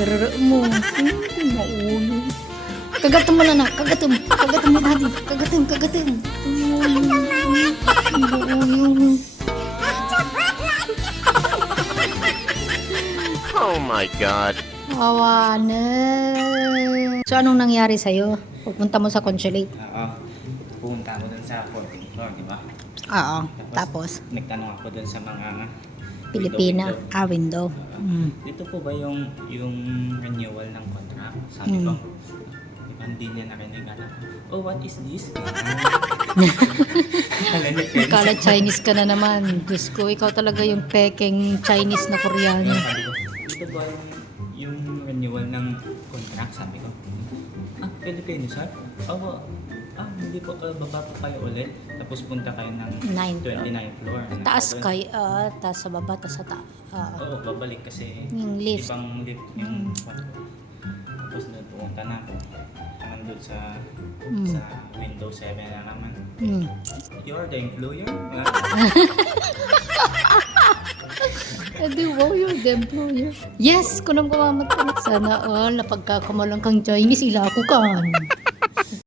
Karara mo. Maulo. Kagatin mo na na. Kagatin mo daddy. Kagatin. Maulo. Oh my God. Awa na. So, anong nangyari sa'yo? Pagpunta mo sa consulate? Oo. Pumunta ako dun sa 14th floor, di ba? Oo. Tapos? Nagtanong ako dun sa mga Pilipina. Window. Dito po ba yung renewal ng contract? Sabi ko, di ba hindi niya narinig ano? Oh, what is this? Kala Chinese ka na naman. Diyos ko, ikaw talaga yung peking Chinese na Koreano. Sabi ko, dito ba yung renewal ng contract? Sabi ko, Filipino sir? Hindi po, baba po kayo ulit. Tapos punta kayo ng 29th floor. Taas kayo, taas sa baba, taas sa Oo, babalik kasi yung lift. ibang lift yung tapos doon pumunta na ako. Nandun sa window 7 na naman. You are the employer? Edi, wow, you're the employer. Yes, kunang kumamat ka na. Sana all, napagkakamalang kang Chinese, ilako ka.